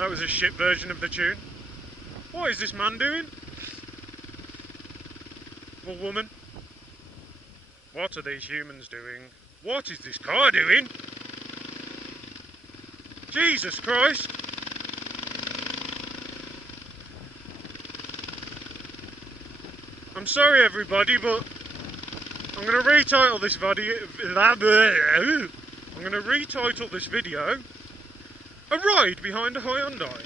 That was a shit version of the tune. What is this man doing? Or woman? What are these humans doing? What is this car doing? Jesus Christ! I'm sorry everybody, but I'm going to retitle this video. I'm going to retitle this video "A Ride Behind a Hyundai."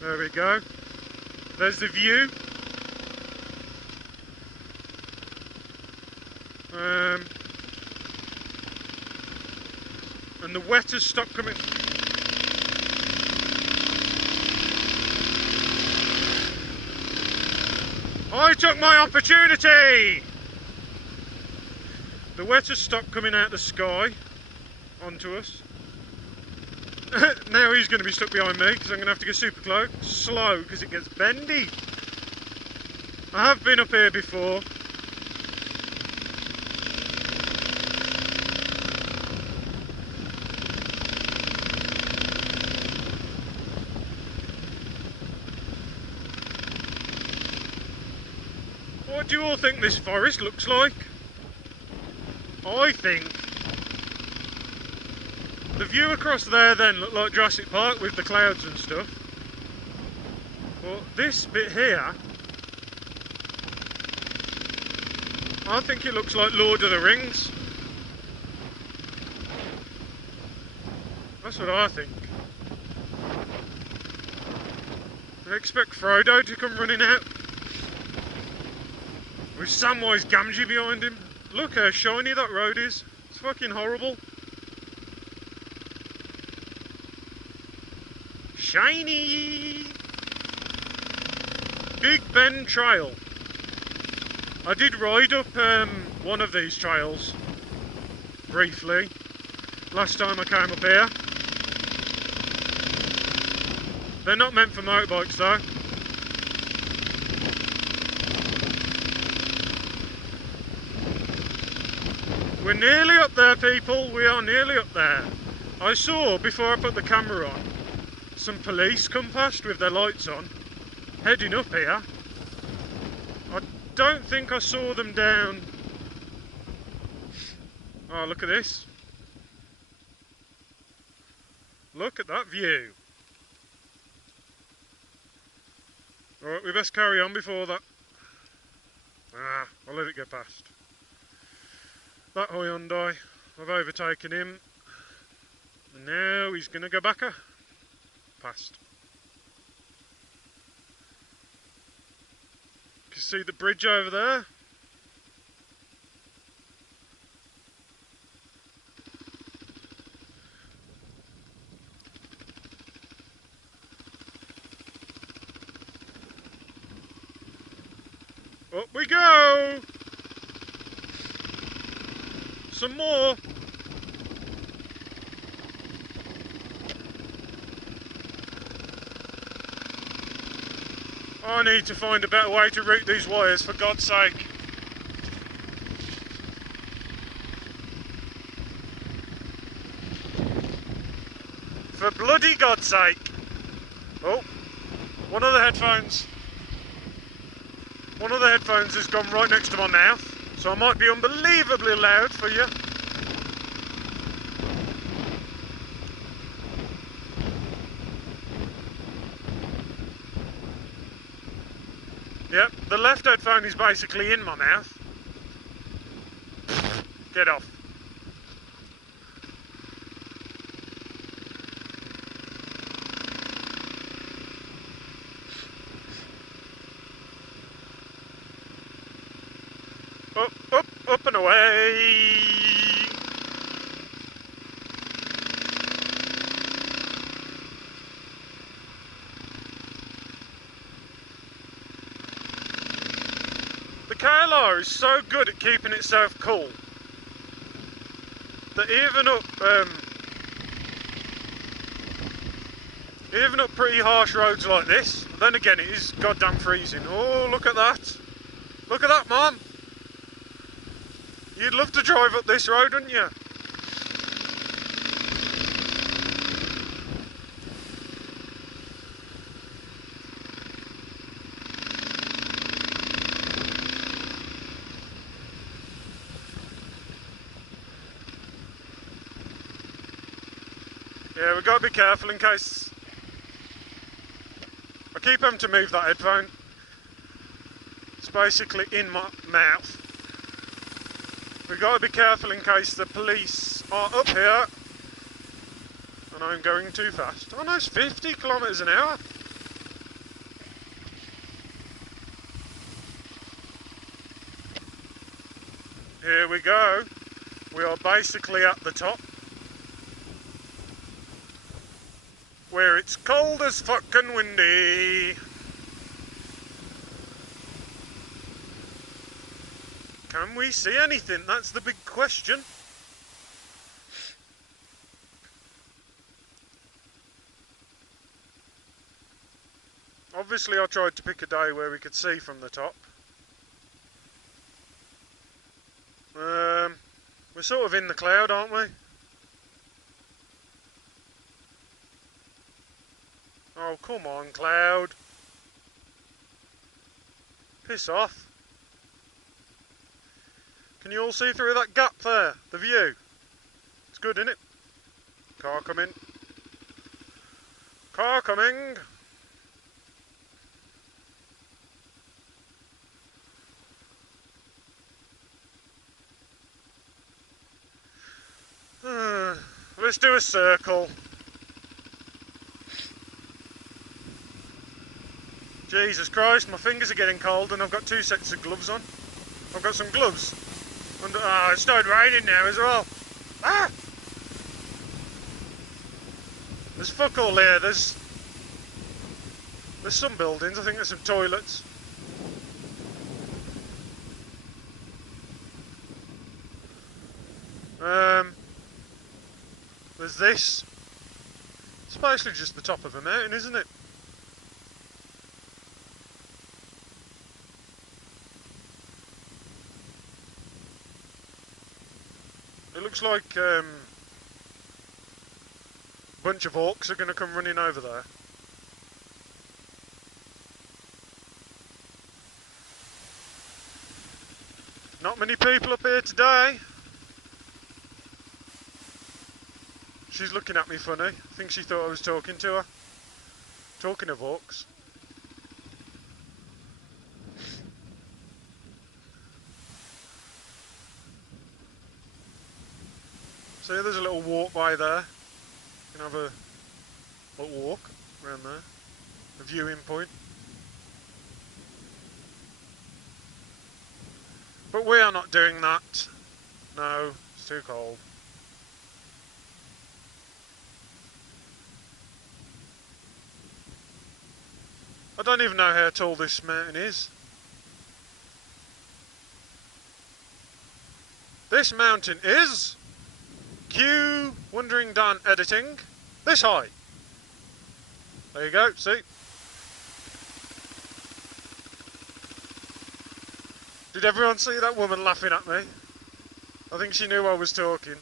There we go. There's the view. And the wet has stopped coming. I took my opportunity! The wet has stopped coming out the sky onto us. Now he's going to be stuck behind me because I'm going to have to go super slow because it gets bendy. I have been up here before. What do you all think this forest looks like? I think the view across there then looked like Jurassic Park with the clouds and stuff. But this bit here, I think it looks like Lord of the Rings. That's what I think. I expect Frodo to come running out with Samwise Gamgee behind him. Look how shiny that road is. It's fucking horrible. Shiny! Big Ben Trail. I did ride up one of these trails briefly last time I came up here. They're not meant for motorbikes though. We're nearly up there, people. We are nearly up there. I saw, before I put the camera on, some police come past with their lights on, heading up here. I don't think I saw them down. Oh, look at this. Look at that view. Alright, we best carry on before that. I'll let it get past. That Hyundai, I've overtaken him, and now he's going to go back past. You can see the bridge over there. Up we go! Some more. I need to find a better way to route these wires, for God's sake. For bloody God's sake. Oh, one of the headphones has gone right next to my mouth. So I might be unbelievably loud for you. Yep, the left headphone is basically in my mouth. Get off. Up and away! The KLR is so good at keeping itself cool that even up pretty harsh roads like this, then again it is goddamn freezing. Oh, look at that! Look at that, Mum! You'd love to drive up this road, wouldn't you? Yeah, we've got to be careful in case... I keep having to move that headphone. It's basically in my mouth. We've got to be careful in case the police are up here and I'm going too fast. Oh no, it's 50 kilometres an hour. Here we go. We are basically at the top, where it's cold as fucking windy. Can we see anything? That's the big question. Obviously I tried to pick a day where we could see from the top. We're sort of in the cloud, aren't we? Oh, come on, cloud. Piss off. Can you all see through that gap there? The view? It's good, isn't it? Car coming. Car coming. Let's do a circle. Jesus Christ, my fingers are getting cold and I've got 2 sets of gloves on. I've got some gloves. And it started raining now as well. Ah! There's fuck all here. There's some buildings. I think there's some toilets. There's this. It's basically just the top of a mountain, isn't it? It looks like a bunch of orcs are going to come running over there. Not many people up here today. She's looking at me funny. I think she thought I was talking to her. Talking of orcs. See, there's a little walk by there. You can have a little walk around there. A viewing point. But we are not doing that. No, it's too cold. I don't even know how tall this mountain is. This mountain is, cue Wandering Dan editing, this high. There you go, see? Did everyone see that woman laughing at me? I think she knew I was talking.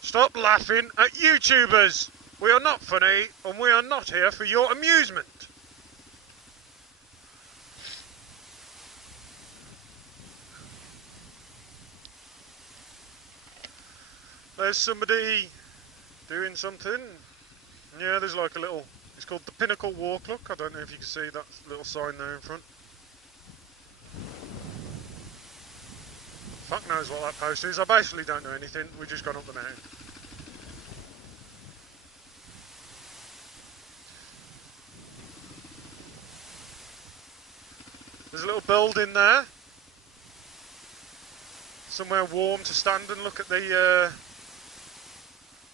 Stop laughing at YouTubers! We are not funny, and we are not here for your amusement. There's somebody doing something. Yeah, there's like a little, it's called the Pinnacle Walk, look. I don't know if you can see that little sign there in front. Fuck knows what that post is. I basically don't know anything. We've just gone up the mountain. There's a little building there. Somewhere warm to stand and look at the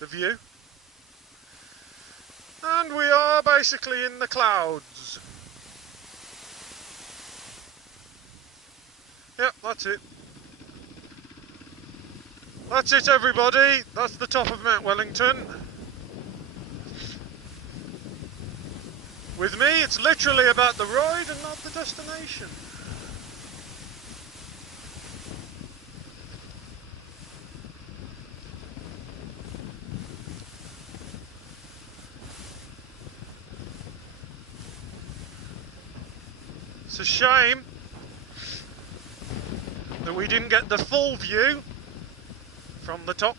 view. And we are basically in the clouds. Yep, that's it. That's it, everybody. That's the top of Mount Wellington. With me, it's literally about the ride and not the destination. It's a shame that we didn't get the full view from the top.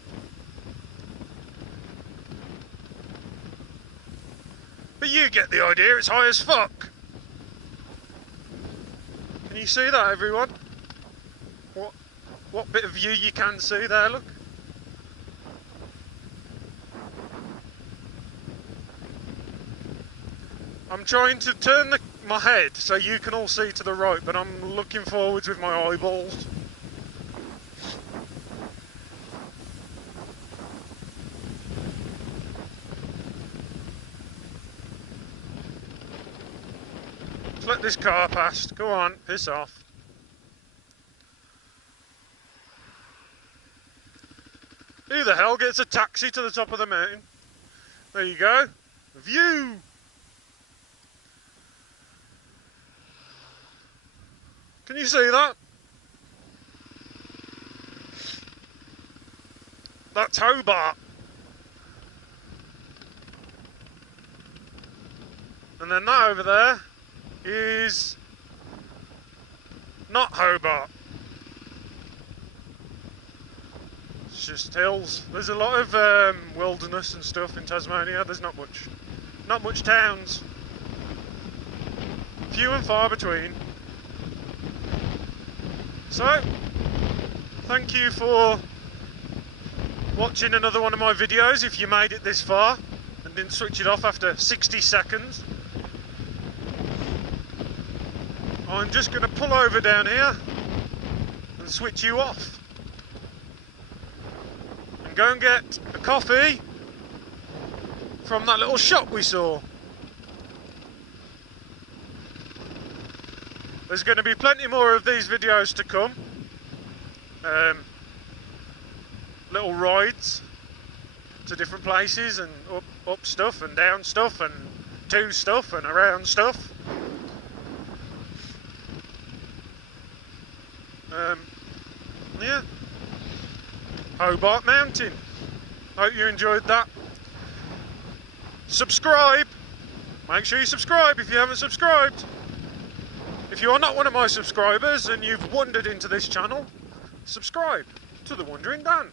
But you get the idea, it's high as fuck. Can you see that, everyone? What bit of view you can see there, look. I'm trying to turn my head so you can all see to the right, but I'm looking forwards with my eyeballs. Let's let this car past. Go on, piss off. Who the hell gets a taxi to the top of the mountain? There you go. View! Can you see that? That's Hobart. And then that over there is not Hobart. It's just hills. There's a lot of wilderness and stuff in Tasmania. There's not much towns. Few and far between. So, thank you for watching another one of my videos if you made it this far and didn't switch it off after 60 seconds. I'm just going to pull over down here and switch you off. And go and get a coffee from that little shop we saw. There's going to be plenty more of these videos to come. Little rides to different places and up stuff and down stuff and to stuff and around stuff. Yeah. Hobart Mountain. Hope you enjoyed that. Subscribe. Make sure you subscribe if you haven't subscribed. If you are not one of my subscribers and you've wandered into this channel, subscribe to The Wandering Dan.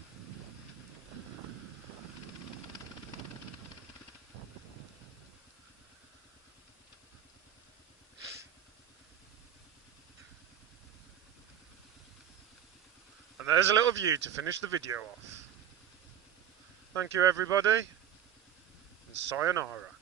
And there's a little view to finish the video off. Thank you everybody, and sayonara.